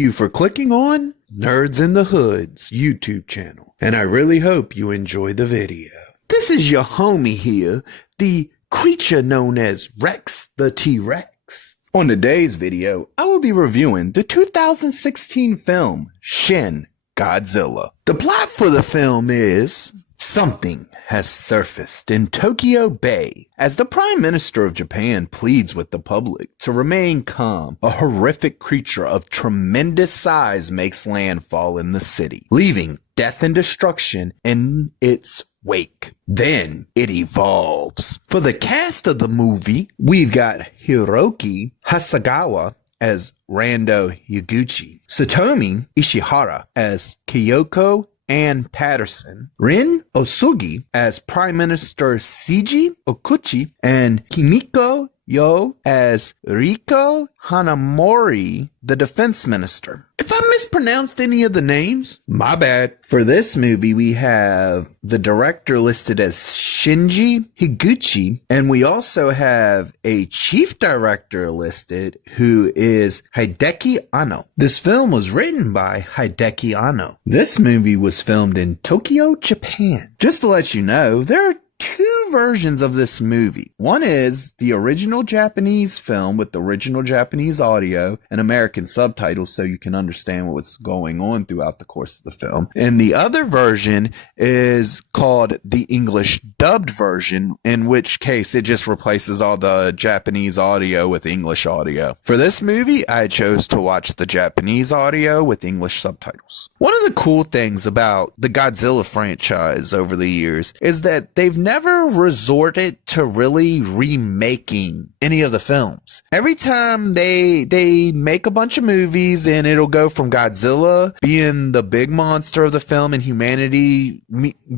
you for clicking on Nerds in the Hood's YouTube channel, and I really hope you enjoy the video. This is your homie here, the creature known as Rex the T-Rex. On today's video, I will be reviewing the 2016 film Shin Godzilla. The plot for the film is something has surfaced in Tokyo Bay as the Prime Minister of Japan pleads with the public to remain calm. A horrific creature of tremendous size makes landfall in the city, leaving death and destruction in its wake. Then it evolves. For the cast of the movie, we've got Hiroki Hasegawa as Rando Higuchi, Satomi Ishihara as Kyoko Ann Patterson, Rin Osugi as Prime Minister Seiji Okuchi, and Kimiko Yo as Riko Hanamori, the Defense Minister. If I mispronounced any of the names, my bad. For this movie, we have the director listed as Shinji Higuchi, and we also have a chief director listed who is Hideki Anno. This film was written by Hideki Anno. This movie was filmed in Tokyo, Japan. Just to let you know, there are two versions of this movie. One is the original Japanese film with the original Japanese audio and American subtitles so you can understand what's going on throughout the course of the film. And the other version is called the English dubbed version, in which case it just replaces all the Japanese audio with English audio. For this movie, I chose to watch the Japanese audio with English subtitles. One of the cool things about the Godzilla franchise over the years is that they've never resorted to really remaking any of the films. Every time they make a bunch of movies and it'll go from Godzilla being the big monster of the film and humanity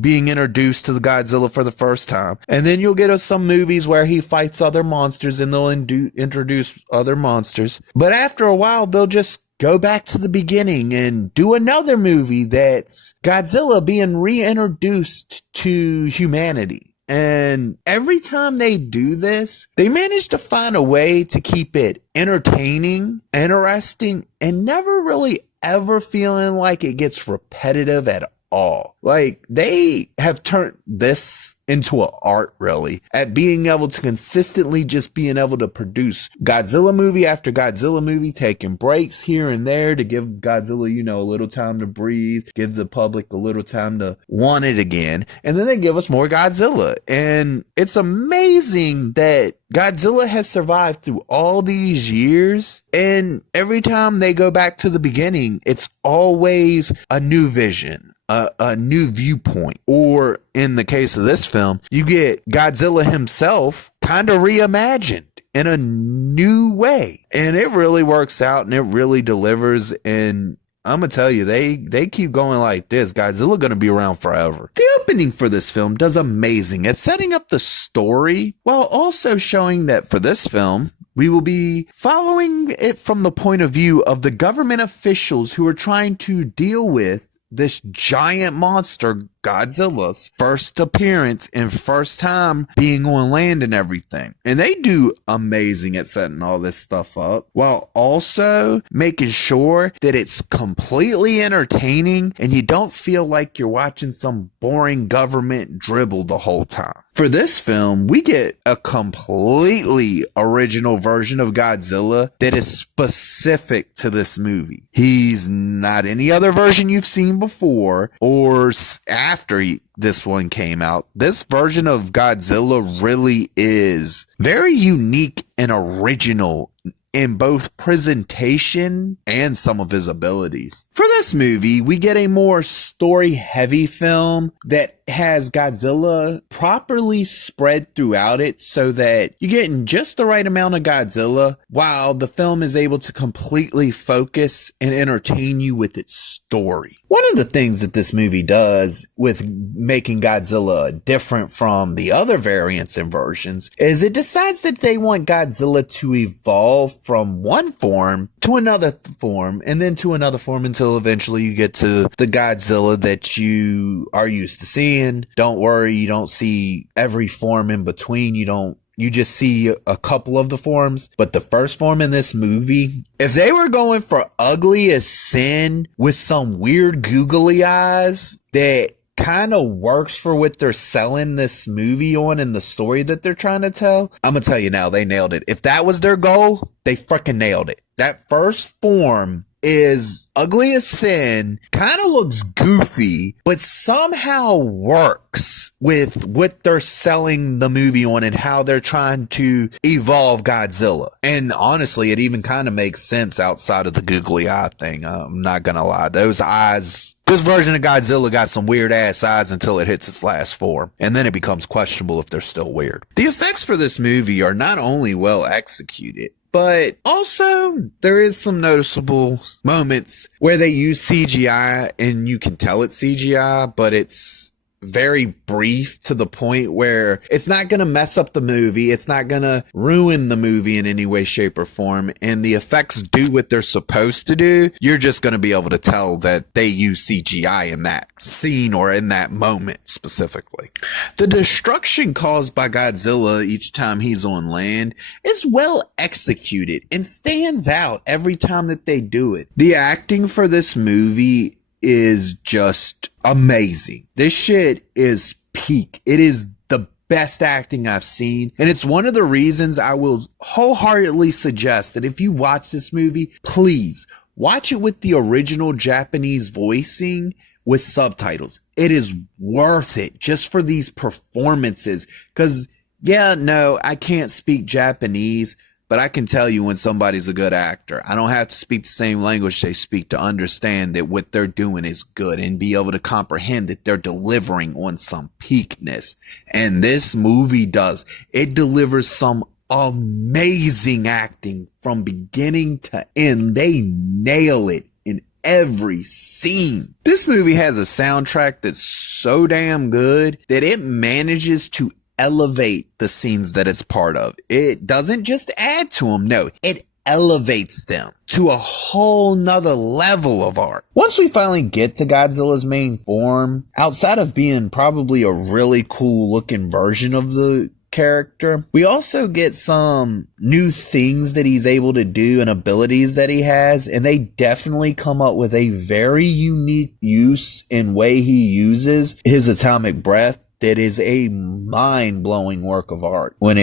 being introduced to the Godzilla for the first time. And then you'll get some movies where he fights other monsters and they'll introduce other monsters. But after a while, they'll just go back to the beginning and do another movie that's Godzilla being reintroduced to humanity. And every time they do this, they manage to find a way to keep it entertaining, interesting, and never really ever feeling like it gets repetitive at all. Like, they have turned this into an art, really, at being able to consistently just being able to produce Godzilla movie after Godzilla movie, taking breaks here and there to give Godzilla, a little time to breathe, give the public a little time to want it again. And then they give us more Godzilla. And it's amazing that Godzilla has survived through all these years. And every time they go back to the beginning, it's always a new vision. A new viewpoint, or in the case of this film, you get Godzilla himself kind of reimagined in a new way, and it really works out and it really delivers. And I'm gonna tell you, they keep going like this. Godzilla gonna be around forever. The opening for this film does amazing at setting up the story while also showing that for this film, we will be following it from the point of view of the government officials who are trying to deal with this giant monster, Godzilla's first appearance and first time being on land and everything. And they do amazing at setting all this stuff up while also making sure that it's completely entertaining and you don't feel like you're watching some boring government dribble the whole time. For this film, we get a completely original version of Godzilla that is specific to this movie. He's not any other version you've seen before or after this one came out. This version of Godzilla really is very unique and original in both presentation and some of his abilities. For this movie, we get a more story-heavy film that has Godzilla properly spread throughout it so that you're getting just the right amount of Godzilla while the film is able to completely focus and entertain you with its story. One of the things that this movie does with making Godzilla different from the other variants and versions is it decides that they want Godzilla to evolve from one form to another form and then to another form until eventually you get to the Godzilla that you are used to seeing. Don't worry, you don't see every form in between. You don't you just see a couple of the forms, but the first form in this movie, if they were going for ugly as sin with some weird googly eyes that kind of works for what they're selling this movie on and the story that they're trying to tell, I'm gonna tell you now, they nailed it. If that was their goal, they freaking nailed it. That first form is ugly as sin, kind of looks goofy, but somehow works with what they're selling the movie on and how they're trying to evolve Godzilla. And honestly, it even kind of makes sense outside of the googly eye thing. I'm not gonna lie. Those eyes, this version of Godzilla got some weird ass eyes until it hits its last form. And then it becomes questionable if they're still weird. The effects for this movie are not only well executed, but also there is some noticeable moments where they use CGI and you can tell it's CGI, but it's very brief to the point where it's not going to mess up the movie. It's not going to ruin the movie in any way, shape, or form. And the effects do what they're supposed to do. You're just going to be able to tell that they use CGI in that scene or in that moment specifically. The destruction caused by Godzilla each time he's on land is well executed and stands out every time that they do it. The acting for this movie is just amazing. This shit is peak. It is the best acting I've seen. And it's one of the reasons I will wholeheartedly suggest that if you watch this movie, please watch it with the original Japanese voicing with subtitles. It is worth it just for these performances. Because, yeah, no, I can't speak Japanese, but I can tell you when somebody's a good actor. I don't have to speak the same language they speak to understand that what they're doing is good and be able to comprehend that they're delivering on some peakness. And this movie does. It delivers some amazing acting from beginning to end. They nail it in every scene. This movie has a soundtrack that's so damn good that it manages to elevate the scenes that it's part of. It doesn't just add to them. No, it elevates them to a whole nother level of art. Once we finally get to Godzilla's main form, outside of being probably a really cool looking version of the character, we also get some new things that he's able to do and abilities that he has, and they definitely come up with a very unique use and way he uses his atomic breath. That is a mind-blowing work of art. When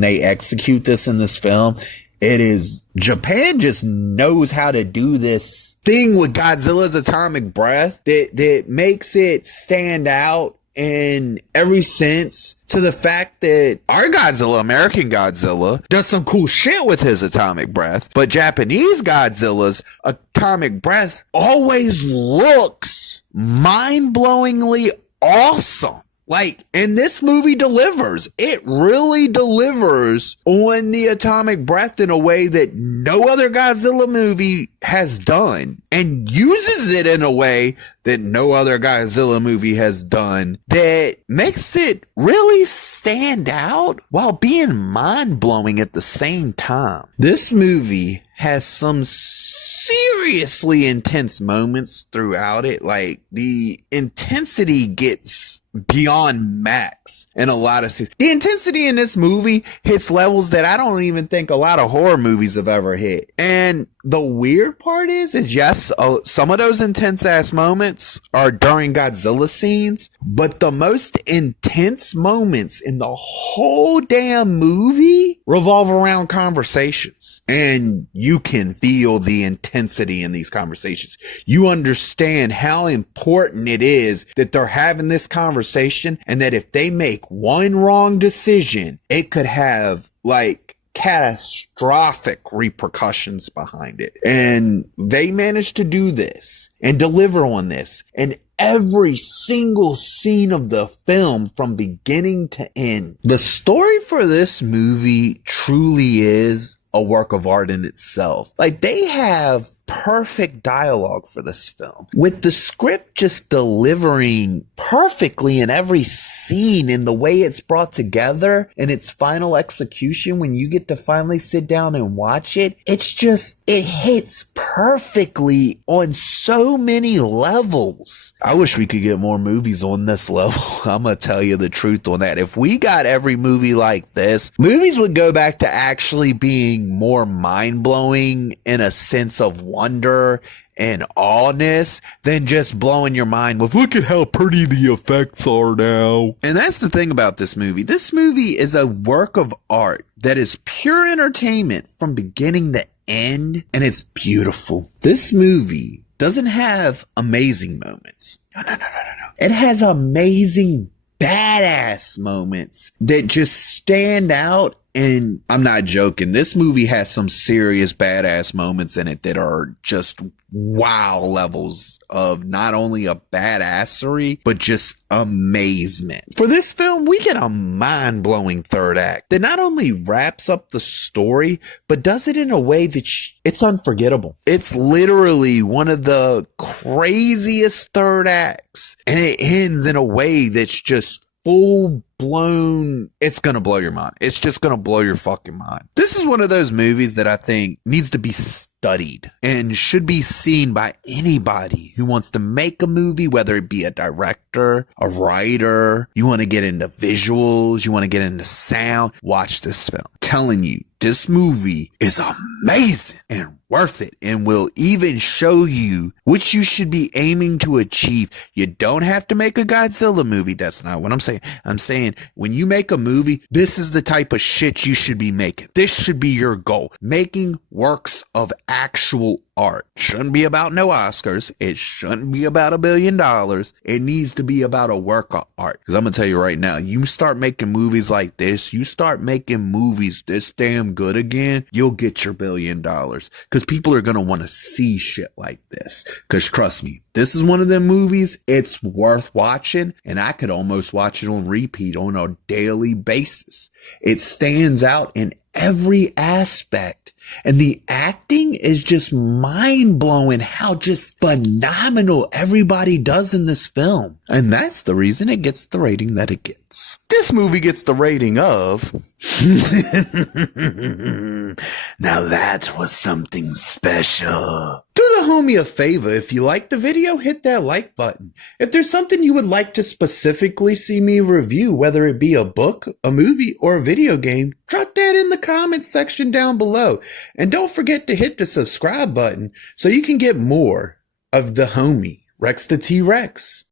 they execute this in this film, it is, Japan just knows how to do this thing with Godzilla's atomic breath that makes it stand out in every sense, to the fact that our Godzilla, American Godzilla, does some cool shit with his atomic breath, but Japanese Godzilla's atomic breath always looks mind-blowingly awesome. Like, and this movie delivers. It really delivers on the atomic breath in a way that no other Godzilla movie has done, and uses it in a way that no other Godzilla movie has done, that makes it really stand out while being mind-blowing at the same time. This movie has some seriously intense moments throughout it. Like, the intensity gets beyond max in a lot of scenes. The intensity in this movie hits levels that I don't even think a lot of horror movies have ever hit. And the weird part is yes, some of those intense ass moments are during Godzilla scenes, but the most intense moments in the whole damn movie revolve around conversations. And you can feel the intensity in these conversations. You understand how important it is that they're having this conversation, and that if they make one wrong decision, it could have like catastrophic repercussions behind it. And they managed to do this and deliver on this in every single scene of the film from beginning to end. The story for this movie truly is a work of art in itself. Like, they have perfect dialogue for this film, with the script just delivering perfectly in every scene, in the way it's brought together and its final execution. When you get to finally sit down and watch it, it hits perfectly on so many levels. I wish we could get more movies on this level. I'm gonna tell you the truth on that. If we got every movie like this, movies would go back to actually being more mind-blowing in a sense of wonder and awness than just blowing your mind with, look at how pretty the effects are now. And that's the thing about this movie. This movie is a work of art that is pure entertainment from beginning to end, and it's beautiful. This movie doesn't have amazing moments. No. It has amazing badass moments that just stand out. And I'm not joking. This movie has some serious badass moments in it that are just wow levels of not only a badassery, but just amazement. For this film, we get a mind-blowing third act that not only wraps up the story, but does it in a way that it's unforgettable. It's literally one of the craziest third acts, and it ends in a way that's just full blown. It's gonna blow your mind. It's just gonna blow your fucking mind. This is one of those movies that I think needs to be studied and should be seen by anybody who wants to make a movie, whether it be a director, a writer, you want to get into visuals, you want to get into sound. Watch this film. I'm telling you, this movie is amazing and worth it, and will even show you what you should be aiming to achieve. You don't have to make a Godzilla movie. That's not what I'm saying. I'm saying when you make a movie, this is the type of shit you should be making. This should be your goal. Making works of actual art. Shouldn't be about no Oscars. It shouldn't be about $1 billion. It needs to be about a work of art. Because I'm going to tell you right now, you start making movies like this, you start making movies this damn good again, you'll get your $1 billion. Because people are going to want to see shit like this. Because trust me, this is one of them movies, it's worth watching, and I could almost watch it on repeat on a daily basis. It stands out in every aspect, and the acting is just mind-blowing how just phenomenal everybody does in this film. And that's the reason it gets the rating that it gets. This movie gets the rating of now that was something special. Do the homie a favor. If you like the video, hit that like button. If there's something you would like to specifically see me review, whether it be a book, a movie, or a video game, drop that in the comments section down below. And don't forget to hit the subscribe button so you can get more of the homie, Rex the T-Rex.